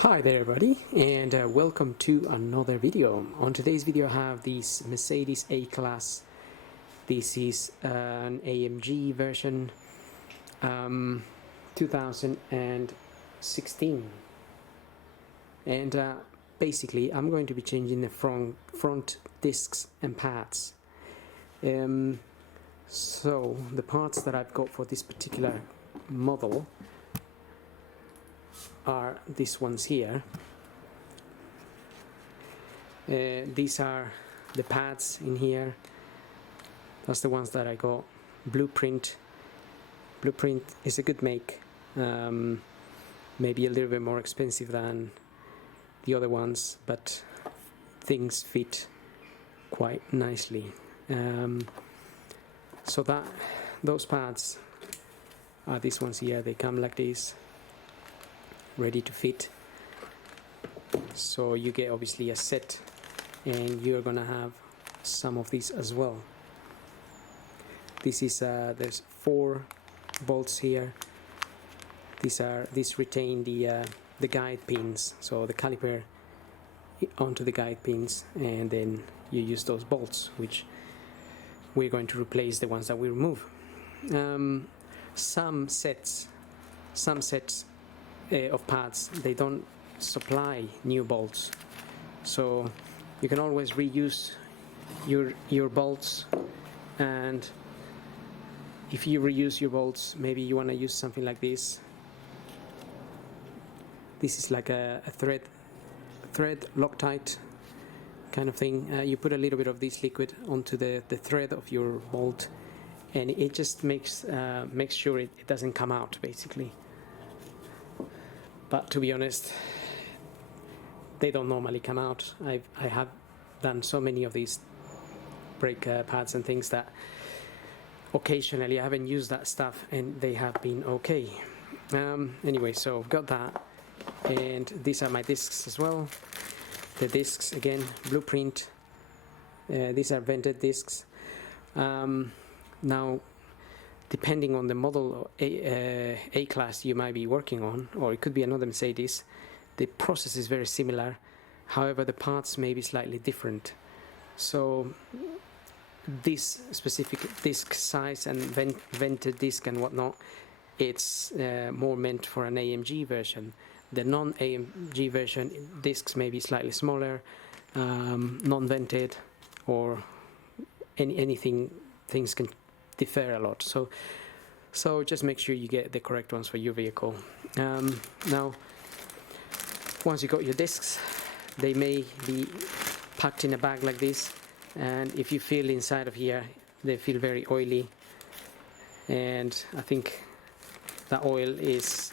Hi there everybody, and welcome to another video. On today's video I have this Mercedes A-Class. This is an AMG version 2016, and basically I'm going to be changing the front discs and pads. So the parts that I've got for this particular model are these ones here. These are the pads in here. That's the ones that I got. Blueprint is a good make, maybe a little bit more expensive than the other ones, but things fit quite nicely. So those pads are these ones here. They come like this, ready to fit. So you get obviously a set, and you're gonna have some of these as well. This is there's 4 bolts here. These retain the guide pins, so the caliper onto the guide pins, and then you use those bolts, which we're going to replace the ones that we remove. Some sets of pads, they don't supply new bolts, so you can always reuse your bolts. And if you reuse your bolts, maybe you want to use something like this. This is like a thread Loctite kind of thing. You put a little bit of this liquid onto the thread of your bolt, and it just makes sure it doesn't come out, basically. But to be honest, they don't normally come out. I have done so many of these brake pads and things that occasionally I haven't used that stuff, and they have been okay. Anyway, so I've got that, and these are my discs as well. The discs, again, Blueprint. These are vented discs. Now, depending on the model A-Class you might be working on, or it could be another Mercedes, the process is very similar. However, the parts may be slightly different. So this specific disc size and vented disc and whatnot, it's more meant for an AMG version. The non-AMG version discs may be slightly smaller, non-vented, or things can differ a lot. So just make sure you get the correct ones for your vehicle. Now, once you got your discs, they may be packed in a bag like this, and if you feel inside of here, they feel very oily, and I think the oil is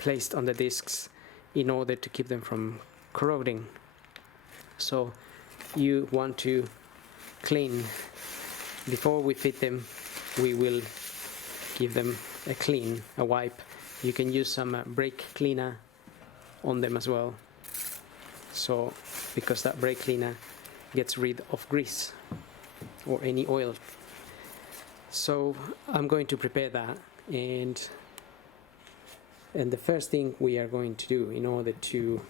placed on the discs in order to keep them from corroding. So you want to clean. Before we fit them, we will give them a clean, a wipe. You can use some brake cleaner on them as well, so because that brake cleaner gets rid of grease or any oil. So I'm going to prepare that, and the first thing we are going to do in order to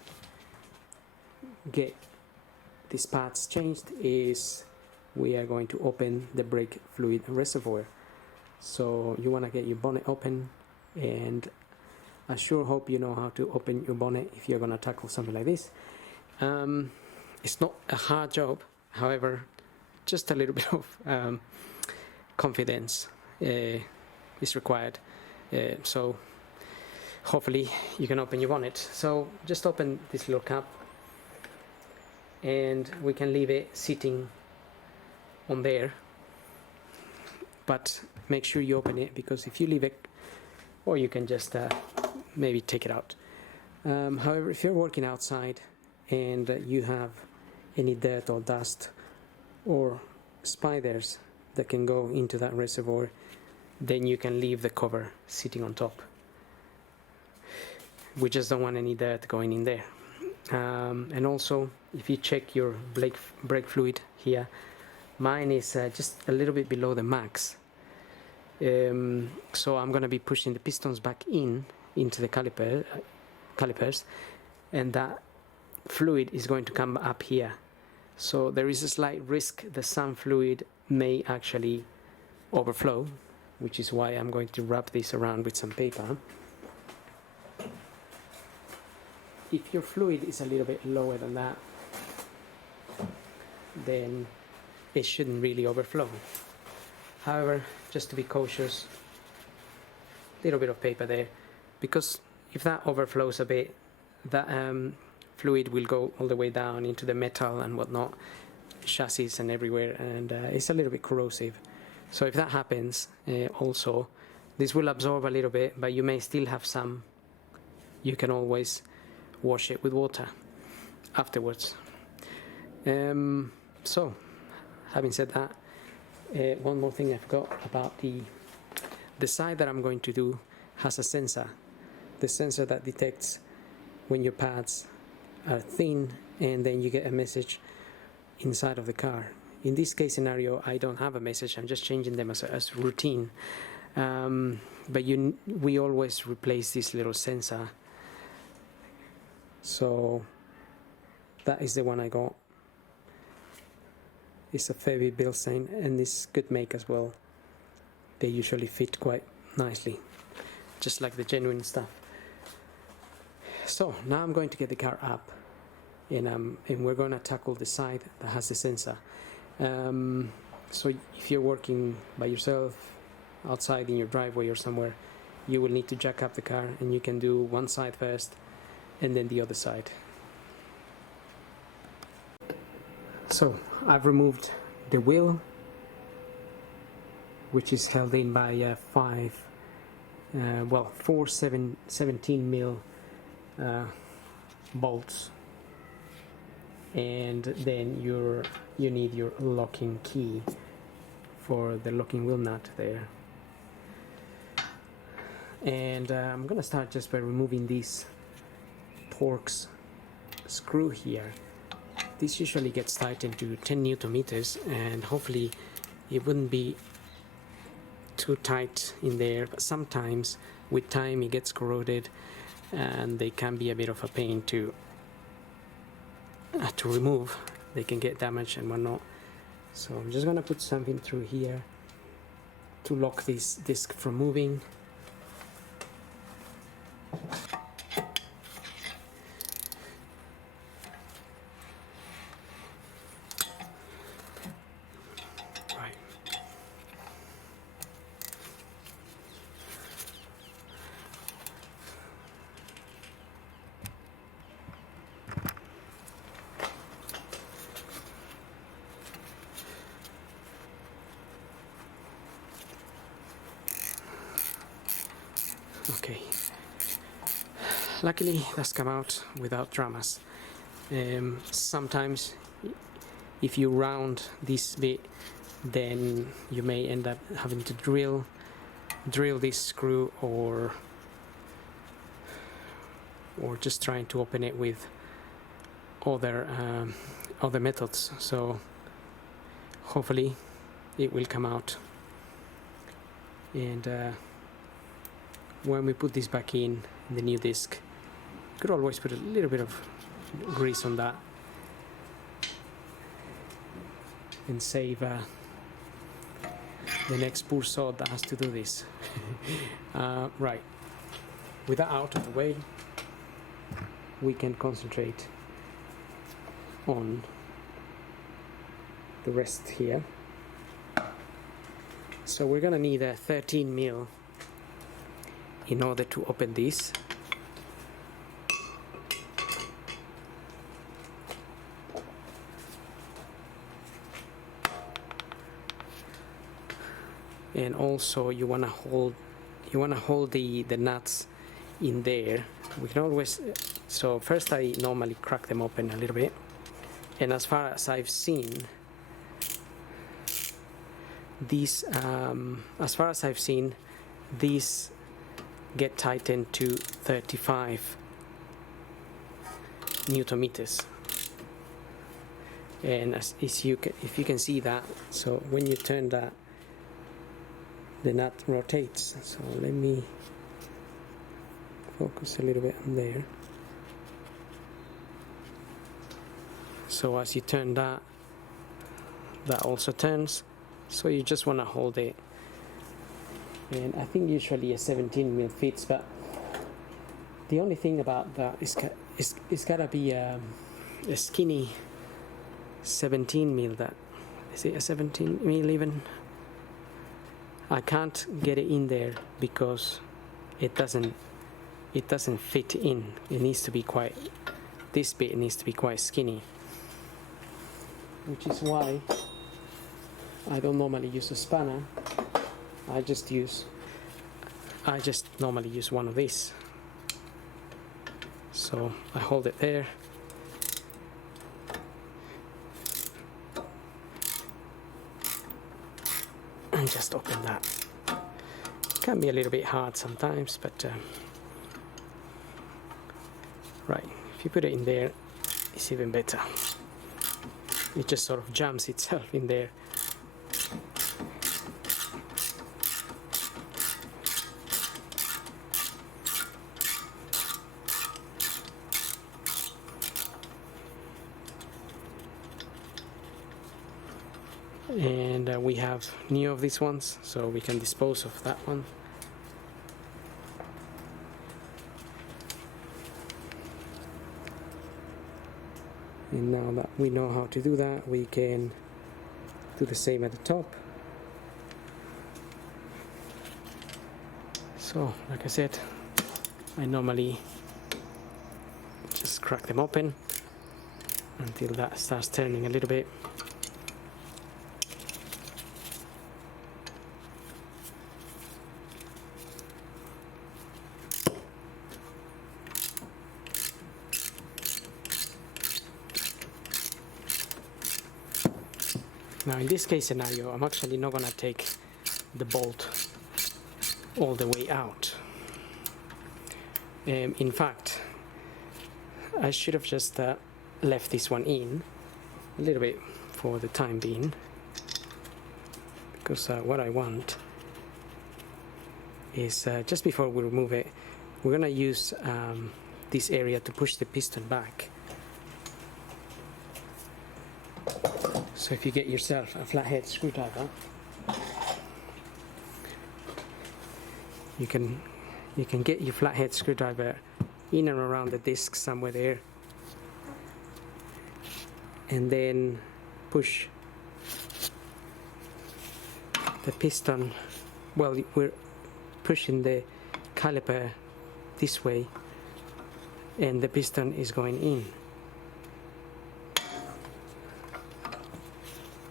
get these pads changed is we are going to open the brake fluid reservoir. So you want to get your bonnet open, and I sure hope you know how to open your bonnet if you're going to tackle something like this. It's not a hard job, however, just a little bit of confidence is required. So hopefully you can open your bonnet. So just open this little cap, and we can leave it sitting on there, but make sure you open it, because if you leave it, or you can just maybe take it out. However, if you're working outside and you have any dirt or dust or spiders that can go into that reservoir, then you can leave the cover sitting on top. We just don't want any dirt going in there. And also, if you check your brake fluid here, mine is just a little bit below the max. So I'm going to be pushing the pistons back into the calipers, and that fluid is going to come up here. So there is a slight risk that some fluid may actually overflow, which is why I'm going to wrap this around with some paper. If your fluid is a little bit lower than that, then it shouldn't really overflow. However, just to be cautious, a little bit of paper there, because if that overflows a bit, that fluid will go all the way down into the metal and whatnot, chassis and everywhere, and it's a little bit corrosive. So if that happens, also, this will absorb a little bit, but you may still have some. You can always wash it with water afterwards. So, having said that, one more thing I forgot about the side that I'm going to do has a sensor. The sensor that detects when your pads are thin, and then you get a message inside of the car. In this case scenario, I don't have a message. I'm just changing them as routine. But we always replace this little sensor. So that is the one I got. It's a Febby Bilstein, and this good make as well. They usually fit quite nicely, just like the genuine stuff. So now I'm going to get the car up, and we're going to tackle the side that has the sensor. So if you're working by yourself outside in your driveway or somewhere, you will need to jack up the car, and you can do one side first and then the other side. So I've removed the wheel, which is held in by 17 mil bolts, and then you need your locking key for the locking wheel nut there. And I'm gonna start just by removing this Torx screw here. This usually gets tightened to 10 Newton meters, and hopefully it wouldn't be too tight in there, but sometimes with time it gets corroded and they can be a bit of a pain to remove. They can get damaged and whatnot. So I'm just gonna put something through here to lock this disc from moving. Okay, luckily that's come out without dramas. Sometimes if you round this bit, then you may end up having to drill this screw, or just trying to open it with other methods. So hopefully it will come out. And when we put this back in the new disc, you could always put a little bit of grease on that and save the next poor sod that has to do this. Right, with that out of the way, we can concentrate on the rest here. So we're gonna need a 13 mil in order to open this. And also you wanna hold the nuts in there. We can always, so first I normally crack them open a little bit, and as far as I've seen, these get tightened to 35 Newton meters. And if you can see that, so when you turn that, the nut rotates. So let me focus a little bit on there. So as you turn that, that also turns, so you just want to hold it. And I think usually a 17 mil fits, but the only thing about that is it's gotta be a skinny 17 mil. That is it, a 17 mil even? I can't get it in there because it doesn't fit in. It needs to be quite, this bit needs to be quite skinny, which is why I don't normally use a spanner. I just normally use one of these. So I hold it there, and just open that. Can be a little bit hard sometimes, but right, if you put it in there, it's even better. It just sort of jams itself in there. And we have new of these ones, so we can dispose of that one. And now that we know how to do that, we can do the same at the top. So, like I said, I normally just crack them open until that starts turning a little bit. Now in this case scenario, I'm actually not gonna take the bolt all the way out. In fact, I should have just left this one in a little bit for the time being, because what I want is just before we remove it, we're gonna use this area to push the piston back. So if you get yourself a flathead screwdriver, you can get your flathead screwdriver in and around the disc somewhere there, and then push the piston. Well, we're pushing the caliper this way, and the piston is going in.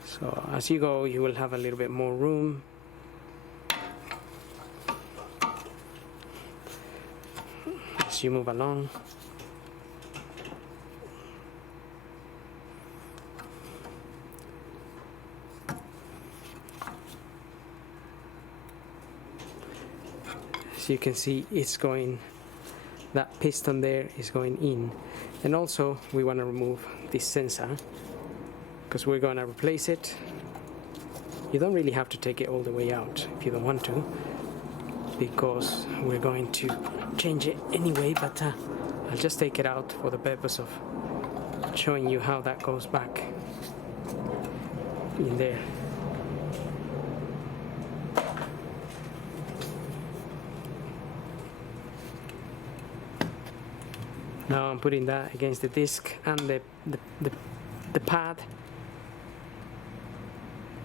So as you go, you will have a little bit more room. As you move along. As you can see, it's going, that piston there is going in. And also we want to remove this sensor, because we're going to replace it. You don't really have to take it all the way out if you don't want to, because we're going to change it anyway, but I'll just take it out for the purpose of showing you how that goes back in there. Now I'm putting that against the disc and the pad,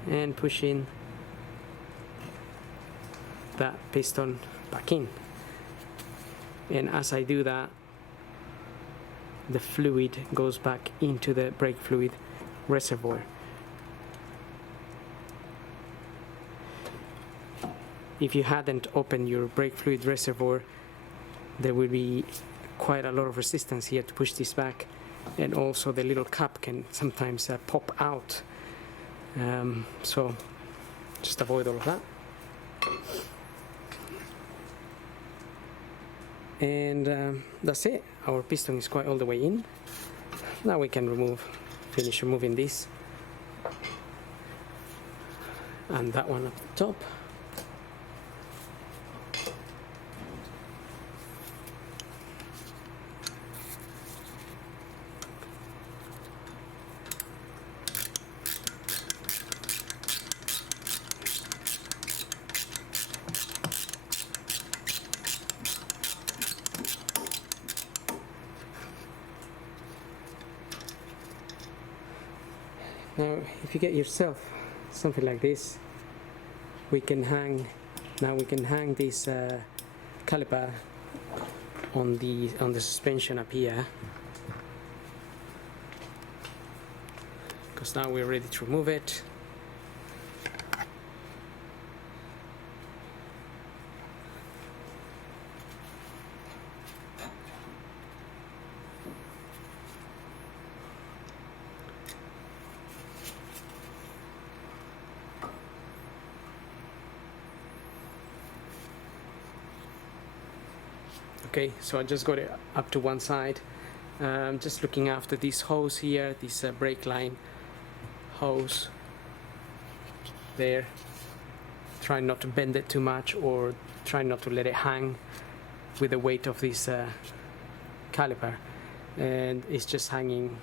and pushing that piston back in. And as I do that, the fluid goes back into the brake fluid reservoir. If you hadn't opened your brake fluid reservoir, there would be quite a lot of resistance here to push this back, and also the little cap can sometimes pop out. So just avoid all of that. And that's it. Our piston is quite all the way in. Now we can finish removing this and that one up the top. if you get yourself something like this, we can hang this caliper on the suspension up here, because now we're ready to remove it. Okay, so I just got it up to one side. Just looking after this hose here, this brake line hose there. Try not to bend it too much, or try not to let it hang with the weight of this caliper, and it's just hanging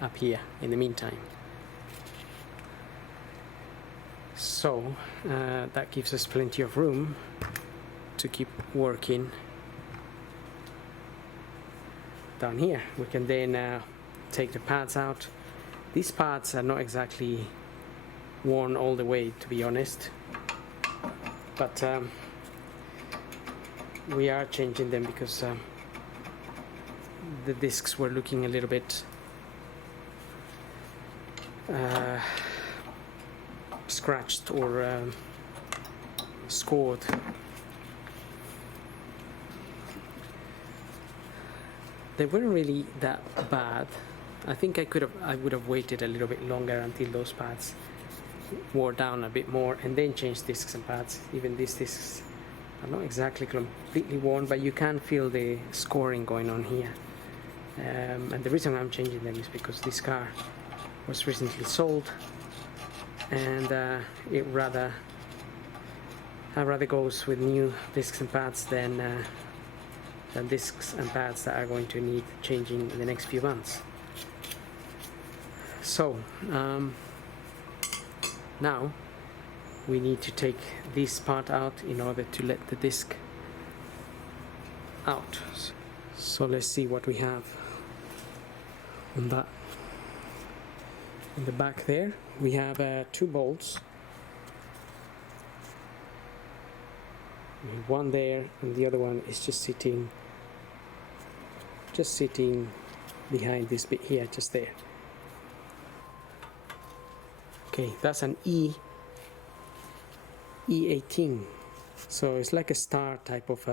up here in the meantime. So that gives us plenty of room to keep working. Down here we can then take the pads out. These pads are not exactly worn all the way, to be honest, but we are changing them because the discs were looking a little bit scratched or scored. They weren't really that bad. I think I would have waited a little bit longer until those pads wore down a bit more and then change discs and pads. Even these discs are not exactly completely worn, but you can feel the scoring going on here. And the reason I'm changing them is because this car was recently sold, and I rather goes with new discs and pads than discs and pads that are going to need changing in the next few months. So now we need to take this part out in order to let the disc out. So let's see what we have on that. In the back there we have 2 bolts, one there and the other one is just sitting behind this bit here, just there. Okay, that's an E18, so it's like a star type of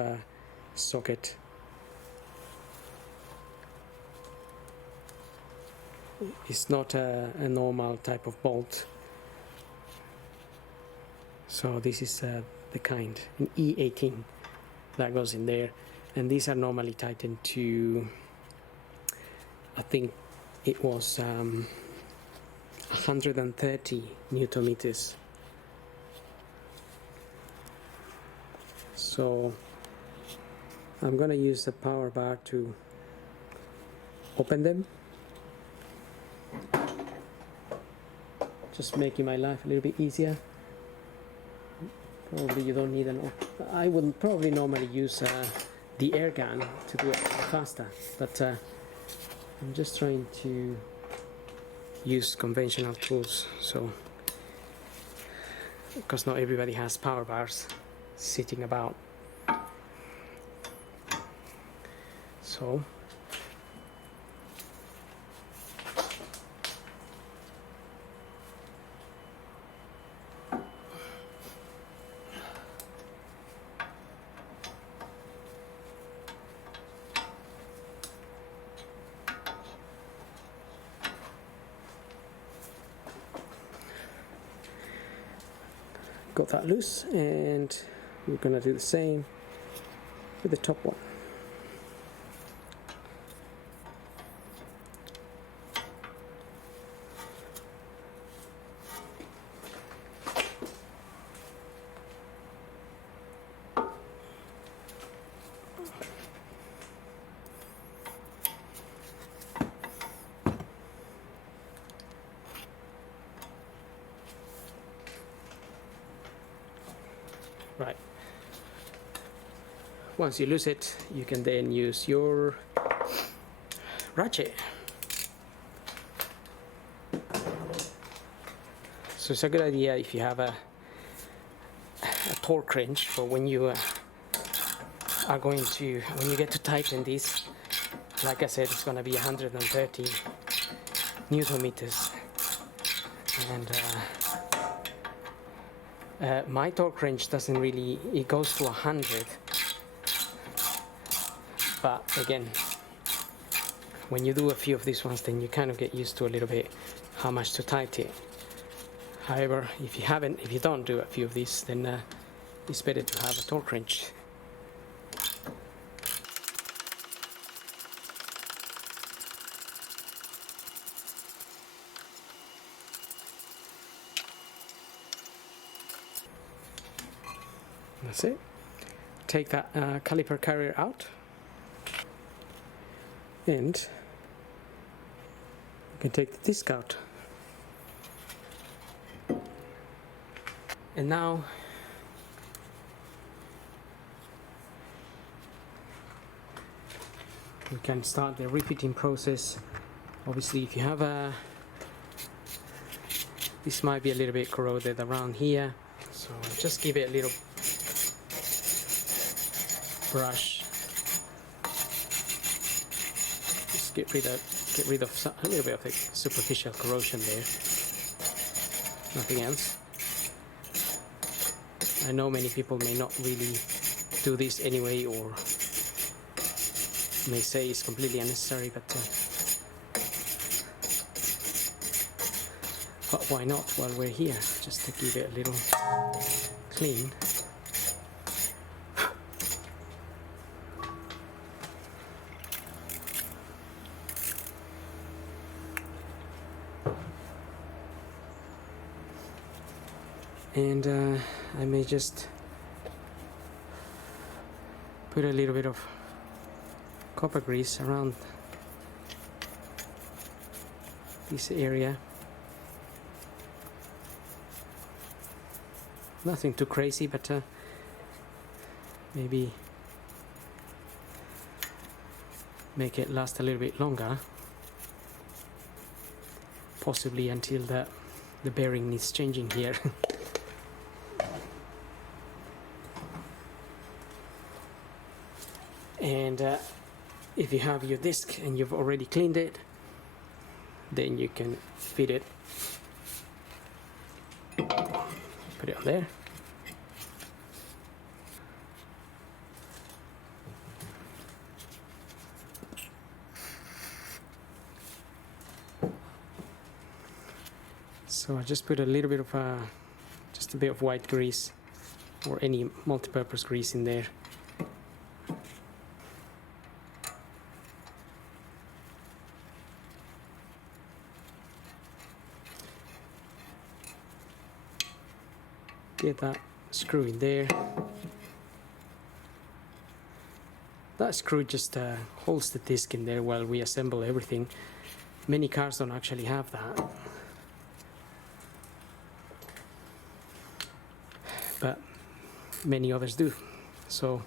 socket. It's not a normal type of bolt. So this is the kind, an E18, that goes in there, and these are normally tightened to, I think it was 130 Newton meters. So I'm gonna use the power bar to open them, just making my life a little bit easier. Probably you don't need I would probably normally use the air gun to do it faster, but I'm just trying to use conventional tools, so because not everybody has power bars sitting about. So got that loose, and we're gonna do the same with the top one. Right. Once you lose it, you can then use your ratchet. So it's a good idea if you have a torque wrench for when you when you get to tighten this. Like I said, it's going to be 130 Newton meters, and my torque wrench doesn't really, it goes to 100, but again, when you do a few of these ones, then you kind of get used to a little bit how much to tighten it. However, if you don't do a few of these, then it's better to have a torque wrench. That's it. Take that caliper carrier out, and you can take the disc out. And now we can start the refitting process. Obviously, if you have this might be a little bit corroded around here, so just give it a little brush. Just get rid of a little bit of the superficial corrosion there. Nothing else. I know many people may not really do this anyway, or may say it's completely unnecessary, but why not while we're here, just to give it a little clean. And I may just put a little bit of copper grease around this area. Nothing too crazy, but maybe make it last a little bit longer, possibly until the bearing needs changing here. And if you have your disc and you've already cleaned it, then you can fit it, put it on there. So I just put a little bit of just a bit of white grease or any multi-purpose grease in there. Get that screw in there. That screw just holds the disc in there while we assemble everything. Many cars don't actually have that, but many others do. So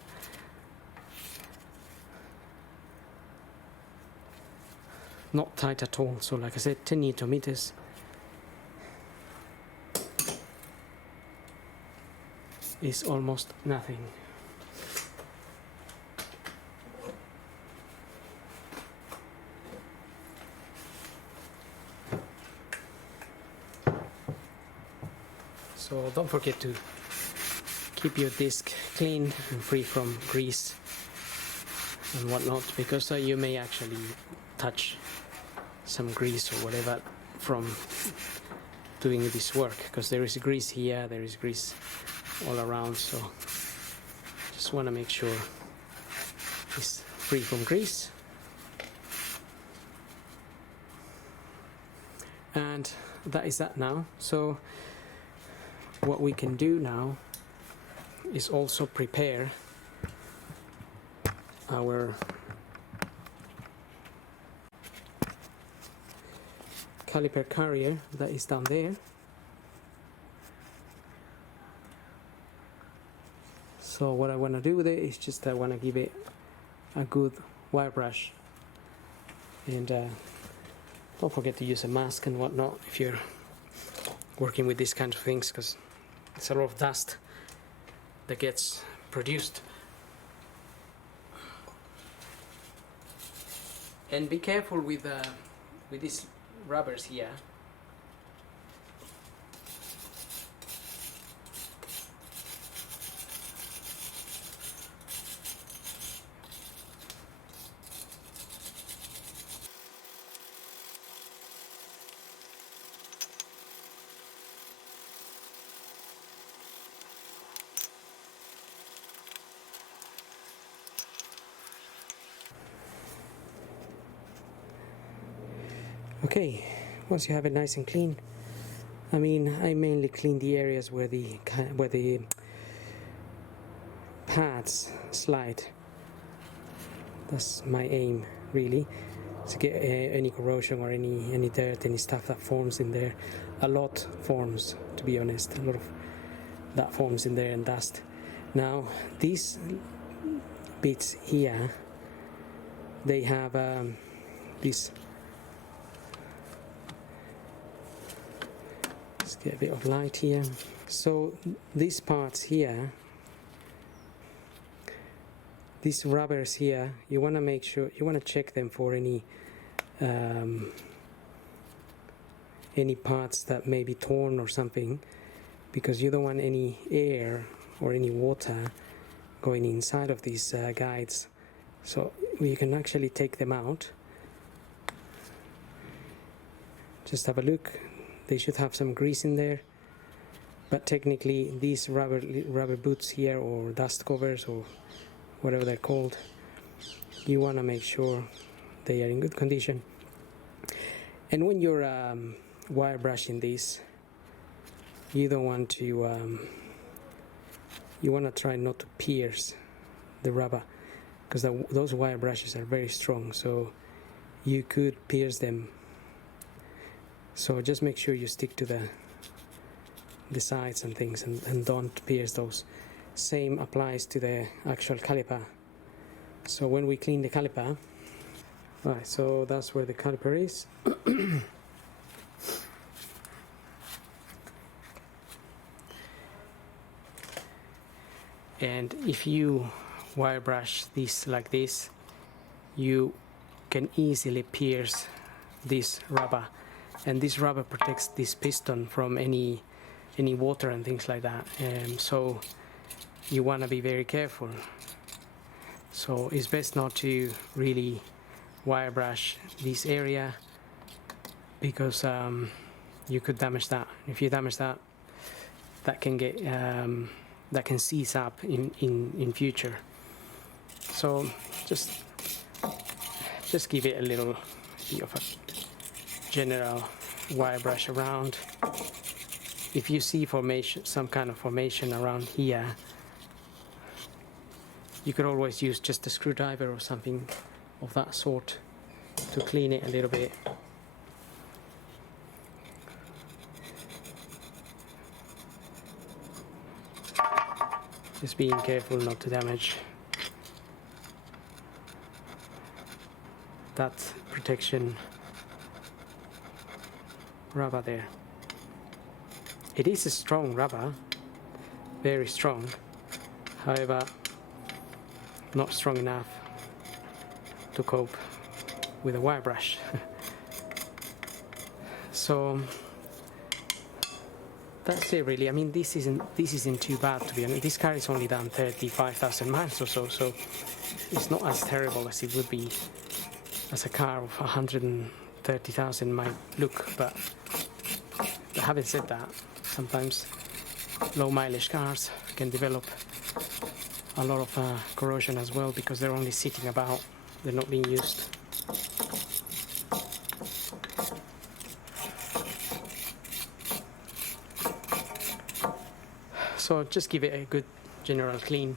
not tight at all. So like I said, 10 Newton meters. Is almost nothing. So don't forget to keep your disc clean and free from grease and whatnot, because you may actually touch some grease or whatever from doing this work, because there is grease here, there is grease all around, so just want to make sure it's free from grease. And that is that now. So what we can do now is also prepare our caliper carrier that is down there. So what I want to do with it is just I want to give it a good wire brush, and don't forget to use a mask and whatnot if you're working with these kinds of things, because it's a lot of dust that gets produced. And be careful with these rubbers here. Okay, once you have it nice and clean, I mean, I mainly clean the areas where the pads slide. That's my aim, really, to get any corrosion or any dirt, any stuff that forms in there. A lot forms, to be honest. A lot of that forms in there, and dust. Now these bits here, they have this. Let's get a bit of light here. So these parts here, these rubbers here, you want to make sure, you want to check them for any parts that may be torn or something, because you don't want any air or any water going inside of these guides. So we can actually take them out. Just have a look. They should have some grease in there, but technically these rubber boots here, or dust covers, or whatever they're called, you want to make sure they are in good condition. And when you're wire brushing these, you don't want to you want to try not to pierce the rubber, because those wire brushes are very strong, so you could pierce them. So just make sure you stick to the sides and things, and don't pierce those. Same applies to the actual caliper. So when we clean the caliper, right, so that's where the caliper is. And if you wire brush this like this, you can easily pierce this rubber. And this rubber protects this piston from any water and things like that. So you want to be very careful. So it's best not to really wire brush this area, because you could damage that. If you damage that, that can get that can seize up in future. So just give it a little bit of a general wire brush around. If you see formation, some kind of formation around here, you could always use just a screwdriver or something of that sort to clean it a little bit. Just being careful not to damage that protection rubber there. It is a strong rubber, very strong, however not strong enough to cope with a wire brush. So that's it really. I mean, this isn't too bad, to be honest. This car is only done 35,000 miles or so, so it's not as terrible as it would be as a car of 130,000 might look. But having said that, sometimes low mileage cars can develop a lot of corrosion as well, because they're only sitting about, they're not being used. So just give it a good general clean,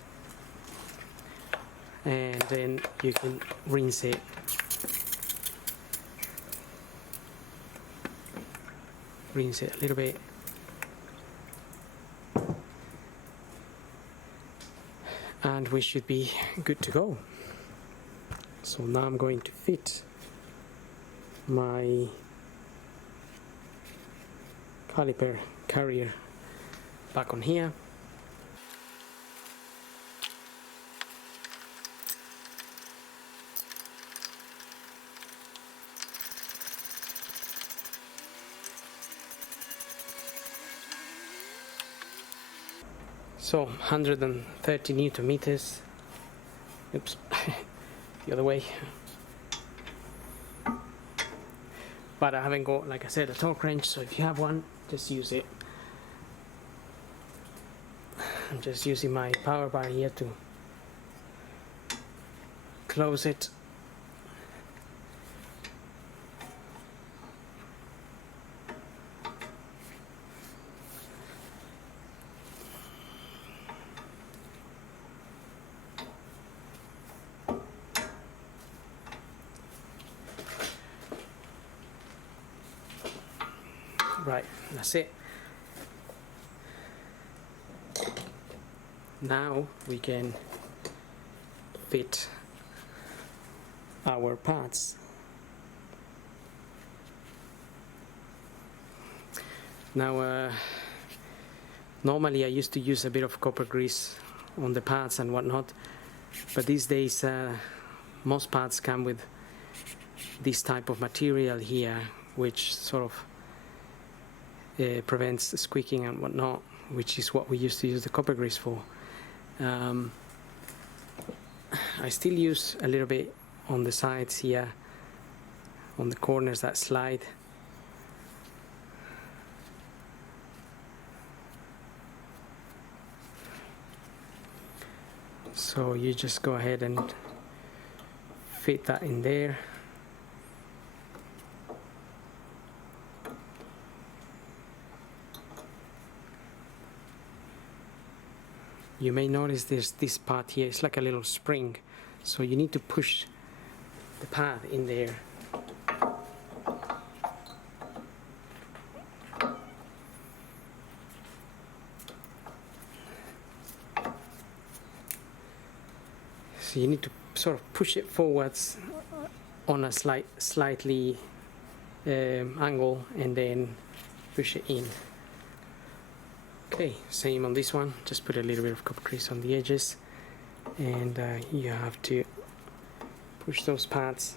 and then you can rinse it. Rinse it a little bit. And we should be good to go. So now I'm going to fit my caliper carrier back on here. So 130 Newton meters. Oops, the other way. But I haven't got, like I said, a torque wrench, so if you have one, just use it. I'm just using my power bar here to close it. Right, that's it. Now we can fit our parts. Now, normally I used to use a bit of copper grease on the pads and whatnot, but these days most pads come with this type of material here, which sort of prevents squeaking and whatnot, which is what we used to use the copper grease for. I still use a little bit on the sides here, on the corners that slide. So you just go ahead and fit that in there. You may notice there's this part here, it's like a little spring, so you need to push the pad in there. So you need to sort of push it forwards on a slightly angle and then push it in. Okay, same on this one, just put a little bit of copper grease on the edges, and you have to push those pads.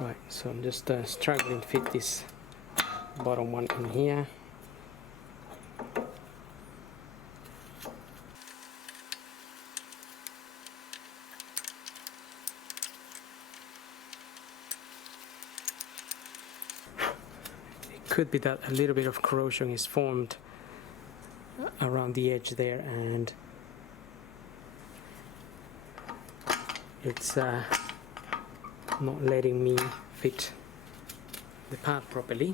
Right, so I'm just struggling to fit this bottom one in here. It could be that a little bit of corrosion is formed around the edge there, and it's not letting me fit the pad properly.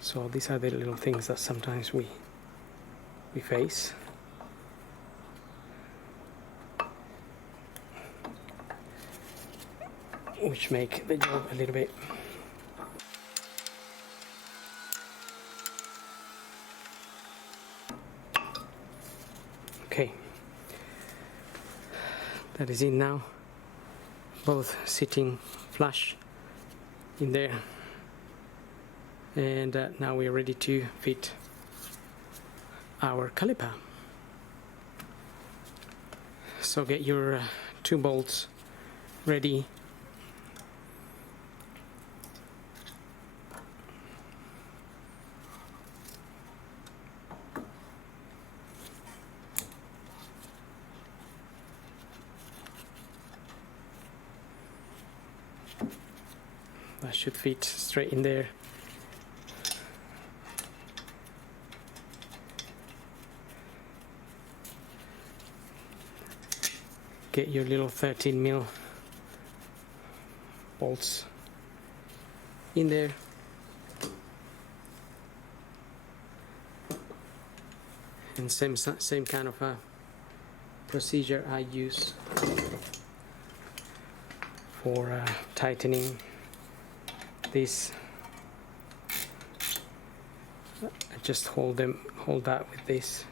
So these are the little things that sometimes we face. Which make the job a little bit okay. That is in now. Both sitting flush in there, and now we're ready to fit our caliper. So get your 2 bolts ready. That should fit straight in there. Get your little 13mm bolts in there. and same kind of a procedure I use for tightening this. I just hold that with this.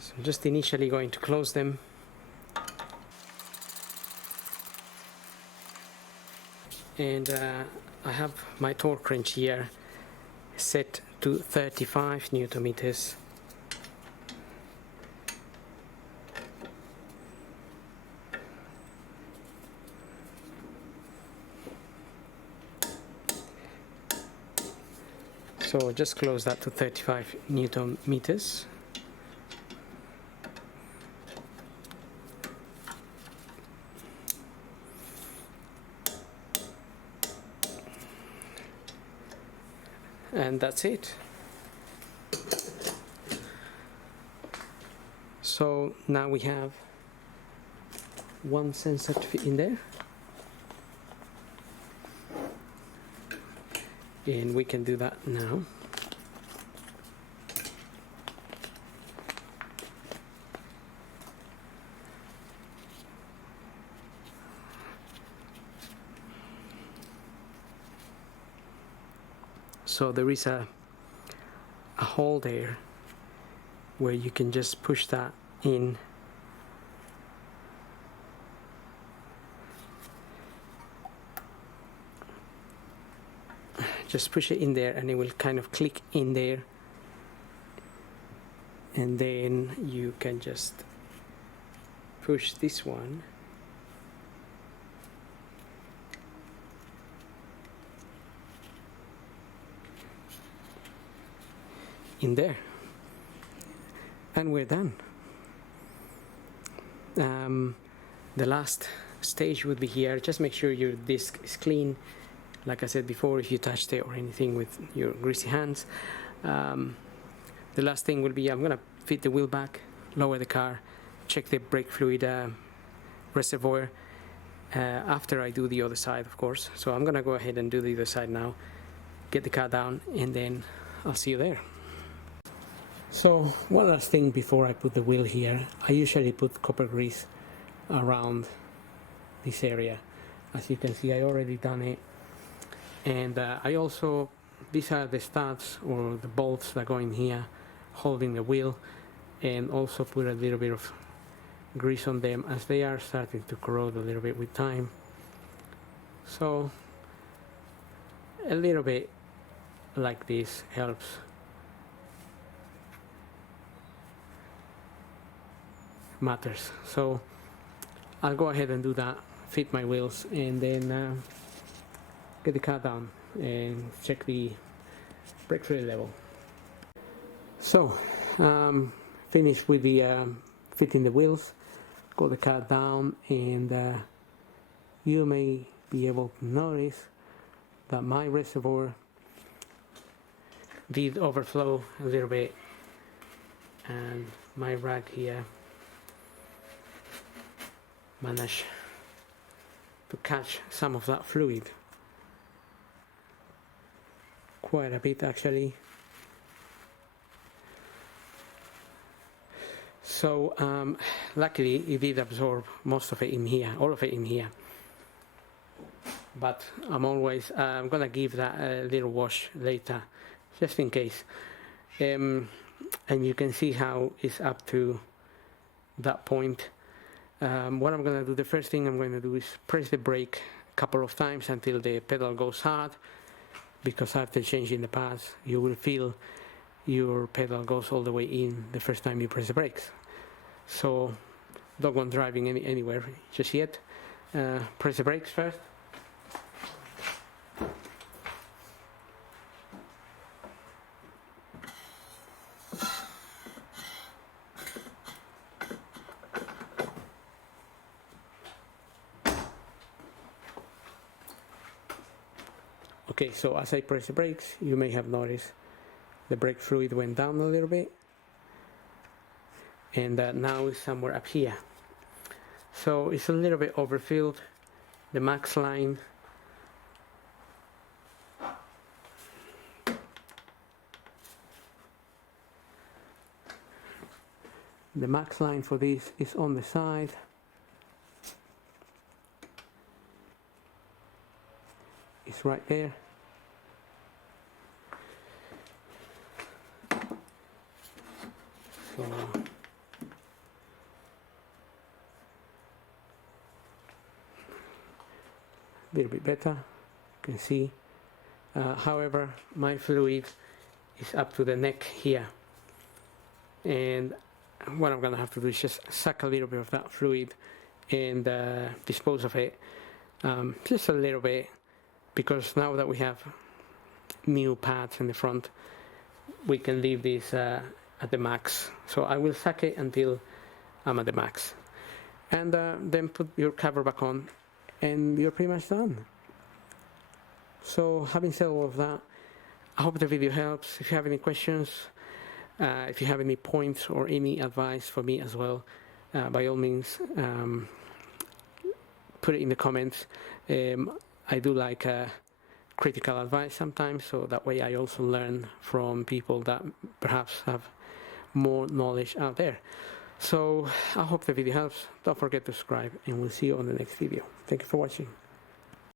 So I'm just initially going to close them. And I have my torque wrench here set to 35 Newton meters. So just close that to 35 Newton meters. And that's it. So now we have one sensor to fit in there, and we can do that now. So there is a hole there where you can just push that in. Just push it in there and it will kind of click in there, and then you can just push this one in there, and we're done. The last stage would be here. Just make sure your disc is clean. Like I said before, if you touched it or anything with your greasy hands. The last thing will be, I'm gonna fit the wheel back, lower the car, check the brake fluid reservoir after I do the other side, of course. So I'm gonna go ahead and do the other side now, get the car down, and then I'll see you there. So one last thing before I put the wheel here, I usually put copper grease around this area. As you can see, I already done it. And I also, these are the studs or the bolts that go in here holding the wheel, and also put a little bit of grease on them as they are starting to corrode a little bit with time. So a little bit like this helps. Matters. So I'll go ahead and do that, fit my wheels, and then get the car down and check the brake fluid level. So finished with the fitting the wheels, got the car down, and you may be able to notice that my reservoir did overflow a little bit, and my rag here managed to catch some of that fluid, quite a bit actually. So luckily it did absorb most of it in here, all of it in here, but I'm gonna give that a little wash later just in case. And you can see how it's up to that point. What I'm going to do, the first thing I'm going to do is press the brake a couple of times until the pedal goes hard, because after changing the pads you will feel your pedal goes all the way in the first time you press the brakes. So don't go driving anywhere just yet. Press the brakes first. Okay, so as I press the brakes, you may have noticed the brake fluid went down a little bit, and now it's somewhere up here. So it's a little bit overfilled. The max line for this is on the side. It's right there. So a little bit better, you can see. However, my fluid is up to the neck here, and what I'm gonna have to do is just suck a little bit of that fluid and dispose of it, just a little bit, because now that we have new pads in the front, we can leave this at the max. So I will suck it until I'm at the max, and then put your cover back on, and you're pretty much done. So having said all of that, I hope the video helps. If you have any questions, if you have any points or any advice for me as well, by all means, put it in the comments. I do like critical advice sometimes, so that way I also learn from people that perhaps have more knowledge out there. So I hope the video helps. Don't forget to subscribe, and we'll see you on the next video. Thank you for watching.